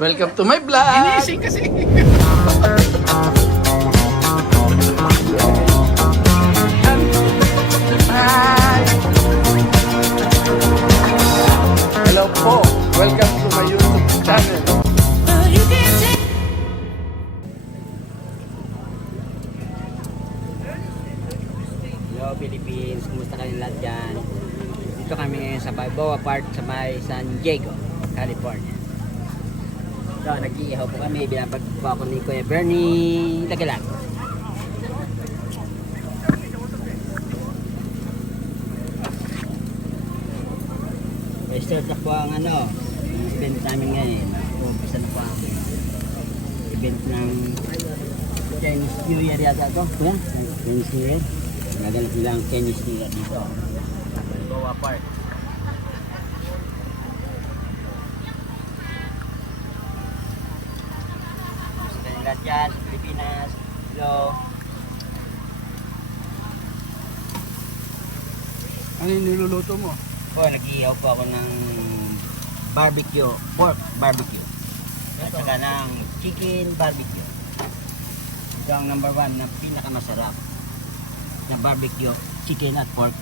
Welcome to my vlog! Ginising kasi. Hi! Hello po! Welcome to my YouTube channel. Hello Philippines, kumusta kayo lahat dyan? Dito kami ngayon sa Balboa Park sa may San Diego, California. So, nag-iihaw po kami, binabag po ako ni Kuya Bernie Lagalag. Start na po ang ang event namin ngayon. Umpisa na po ang event ng Chinese New Year yata ito. Kuya? Chinese New Year. Naganap nila ang Chinese New Year dito. Balboa Park. Gusto kayo lahat dyan sa Pilipinas. Hello. Ano yung niluluto mo? Nag-ihaw po ako ng barbecue, pork barbecue. At saka ng chicken barbecue. Ito ang number 1 na pinakamasarap na barbecue, chicken at pork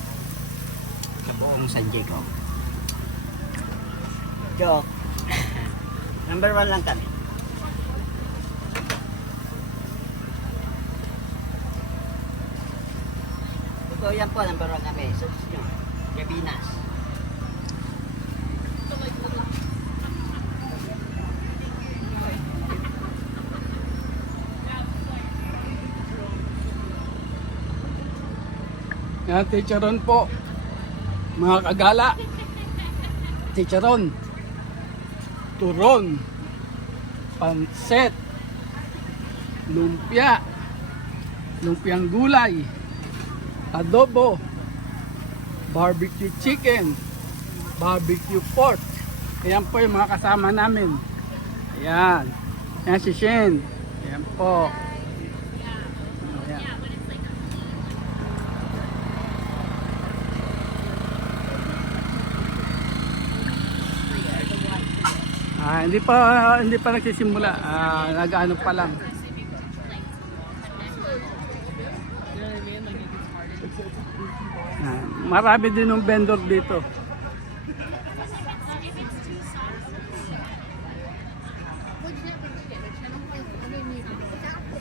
sa buong San Diego. Joke. Number 1 lang kami. Ito yan po, number 1 kami. Search nyo. Gabinas. Yan, chicharon po. Mga kagala. Chicharon. Turon. Panset. Lumpia. Lumpiang gulay. Adobo. Barbecue chicken. Barbecue pork. Ayan po yung mga kasama namin. Ayan. Ayan si Shen. Ayan po. Ayan. Hindi pa nagsisimula. Nag-ano pa lang. Marami din ng vendor dito.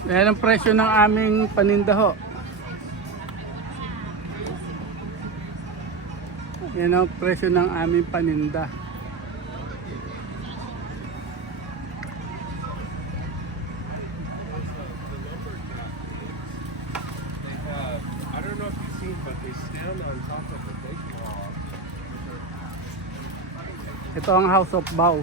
Yan ang presyo ng aming paninda ho. Yan ang presyo ng aming paninda. I don't know if you've seen, but they stand on top of the big wall. Ito ang House of Bao.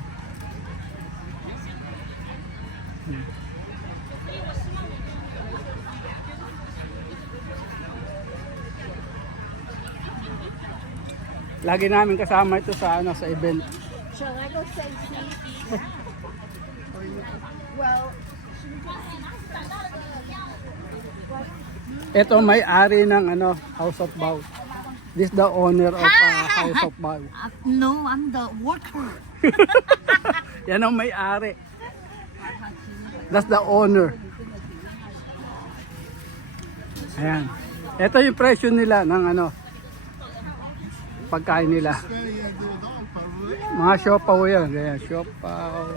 Lagi namin kasama ito sa sa event. Shall I go safety? Well, Ito may-ari ng House of Bao. This the owner of House of Bao. no, I'm the worker. Yan ang may-ari. That's the owner. Ayan. Ito yung presyo nila ng pagkain nila. Mga siopaw yan. Ayan, siopaw.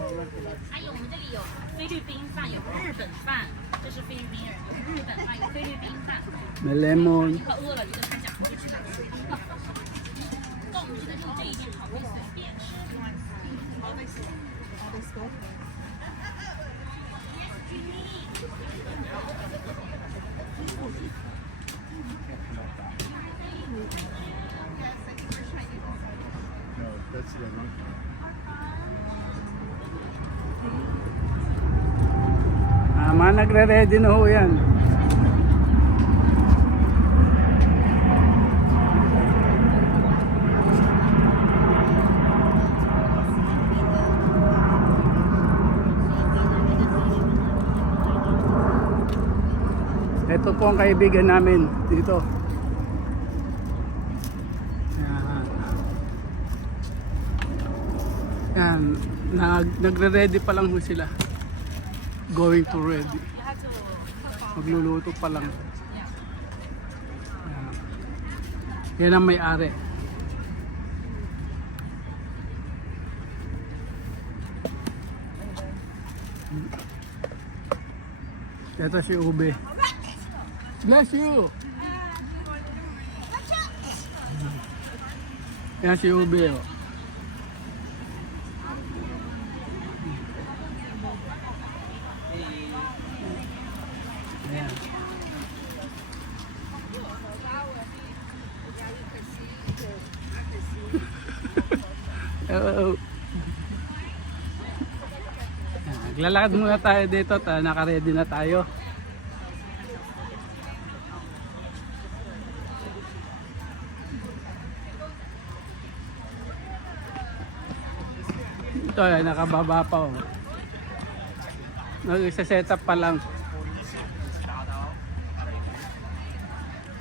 还有我们这里有菲律宾饭，有日本饭，这是菲律宾人，有日本饭，有菲律宾饭。 May lemon. 快饿了就跟他讲，回去拿吃。但我们觉得就这一点好，可以随便吃。 No, that's the one. Mga nagre-ready na ho yan. Ito po ang kaibigan namin dito. Yan. Nagre-ready pa lang ho sila. Going to ready. Magluluto pa lang. Yan ang may-ari. Ito si Ube. Bless you! Yan si Ube. Oh. Ayan. Hello. Naglalakad muna tayo dito. Naka-ready na tayo. Ito ay nakababa pa. Oh. Nag-set up pa lang.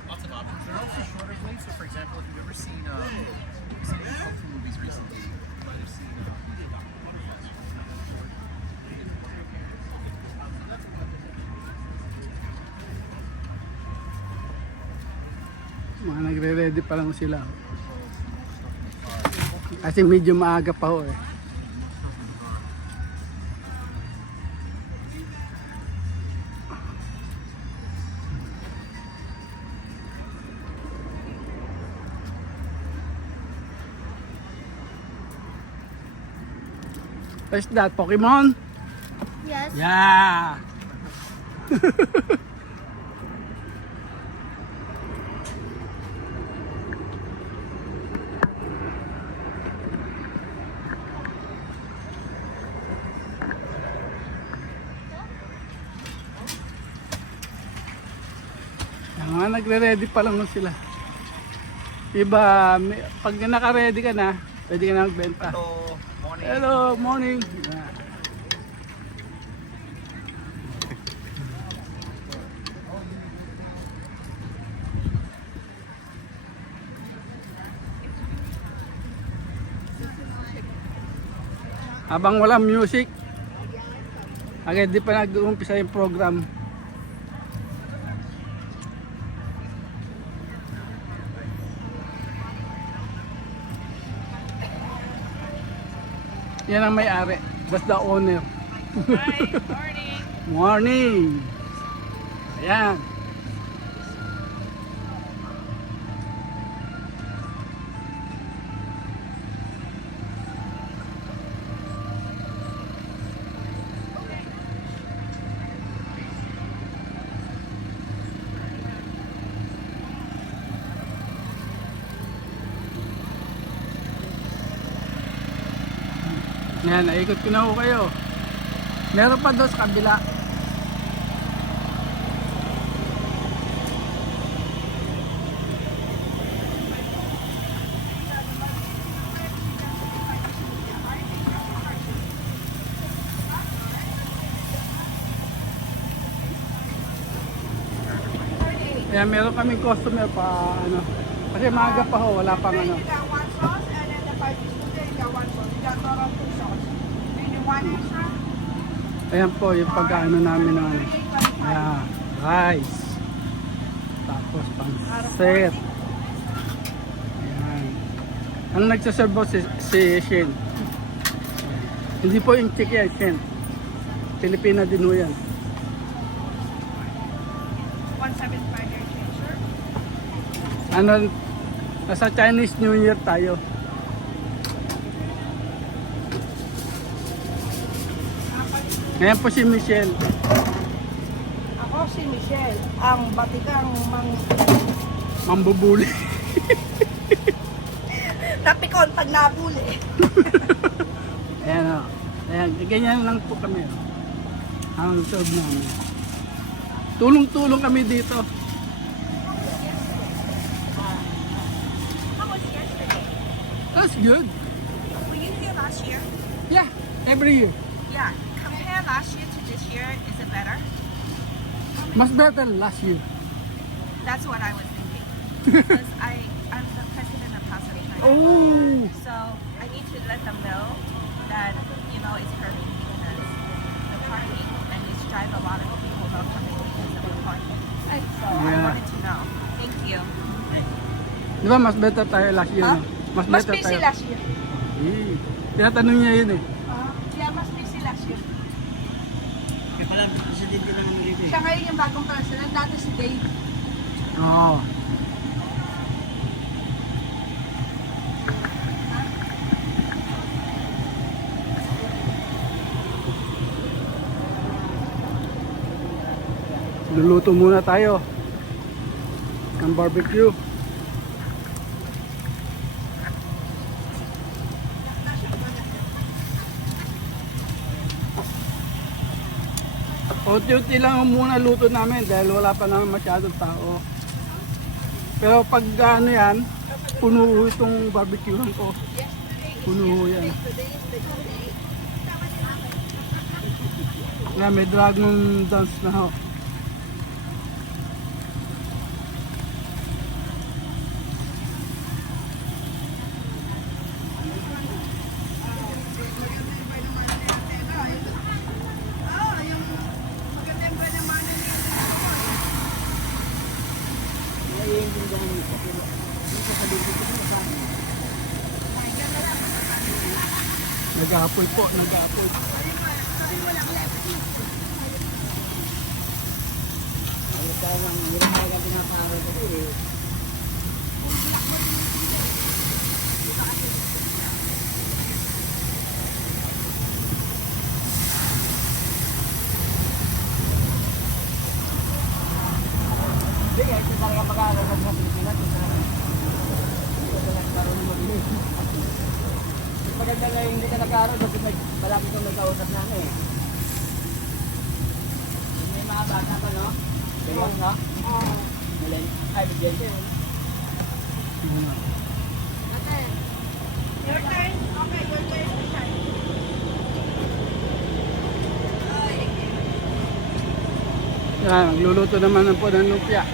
Lots of options. There are also shorter blades. So, for example, if you've ever seen any kung fu movies recently, you might have seen. Mga nagre-ready pa lang sila. Kasi medyo maaga pa ho eh. What's that? Pokemon? Yes. Yeah! Yung mga nagre-ready pa lang sila. Iba, pag naka-ready ka na, pwede ka na magbenta. Hello, morning. Yeah. Habang walang music, agad di pa nag-uumpisa yung program. Yan ang may-ari. That's the owner. Hi, morning. Morning. Ayan. Yan, naikot ko na ho kayo. Meron pa doon sa kabila. Yan, meron kaming customer pa ano. Kasi maaga pa ho, wala pang ano. You got one sauce and then the particular you got one sauce. You got total two sauce. Do you want extra? Ayan po yung pagkaano namin ng ano. Ayan, rice. Tapos pansit. Ayan. Ang nagsaserve po si Shen. Hindi po yung chick yan, Shen. Pilipina din ho yan. 175 your change, sure? Ano, nasa Chinese New Year tayo. Ngayon po si Michelle. Ako si Michelle, ang batikang Mambubuli. napikon pag nabuli. Ayan o. Ayan, ganyan lang po kami. Ang serve namin. Tulong-tulong kami dito. How was yesterday? That's good. Were you here last year? Yeah, every year. Yeah. Compare last year to this year, is it better? Mas better last year. That's what I was thinking. Because I'm the president of House of China. Oh! So I need to let them know that, and a lot of people don't come in to the party. So I Yeah. wanted to know. Thank you. Di ba mas better tayo last year, no? Mas better busy tayo. last year. Tinatanong niya yun eh. Yeah, mas busy last year. Kaya pala, presidente lang ang dito eh. Siya ngayon yung bagong president, dati si Dave. Oo. Luluto muna tayo ng barbecue. Unti-unti lang muna luto namin dahil wala pa naman masyadong tao. Pero pag ano yan, puno itong barbecue ko. Puno yan. Yan, may dragon dance na ho. Nag-aapoy po, nag-aapoy. Hirap talaga pinaparo ko eh. Hindi, ito talaga mag-aaral sa Pilipinas. Ito talaga marunong mag-inis. Maganda nga yung hindi ka nag-aaral kasi malapit kang nag-ausap namin eh. May mga bata pa, no? Ganyan, no? Ay, bigyan yun. Your turn? Okay, your turn. Yan, magluluto naman po ng lumpia.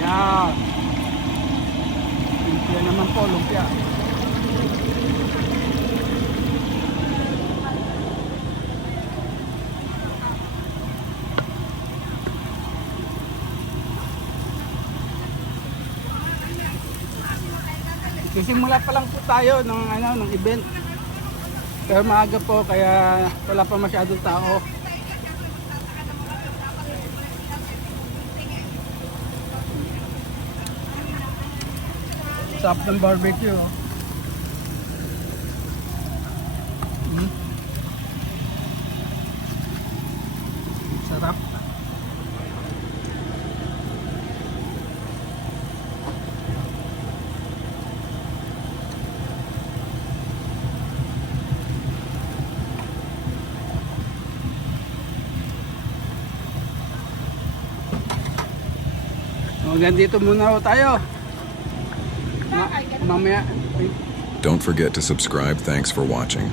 Ayan. Lumpia naman po, lumpia. Sisimula pa lang po tayo ng ng event. Pero maaga po kaya wala pa masyadong tao. Sarap ng barbecue. Oh. Sarap. Hanggang dito muna tayo. Mamaya. Don't forget to subscribe. Thanks for watching.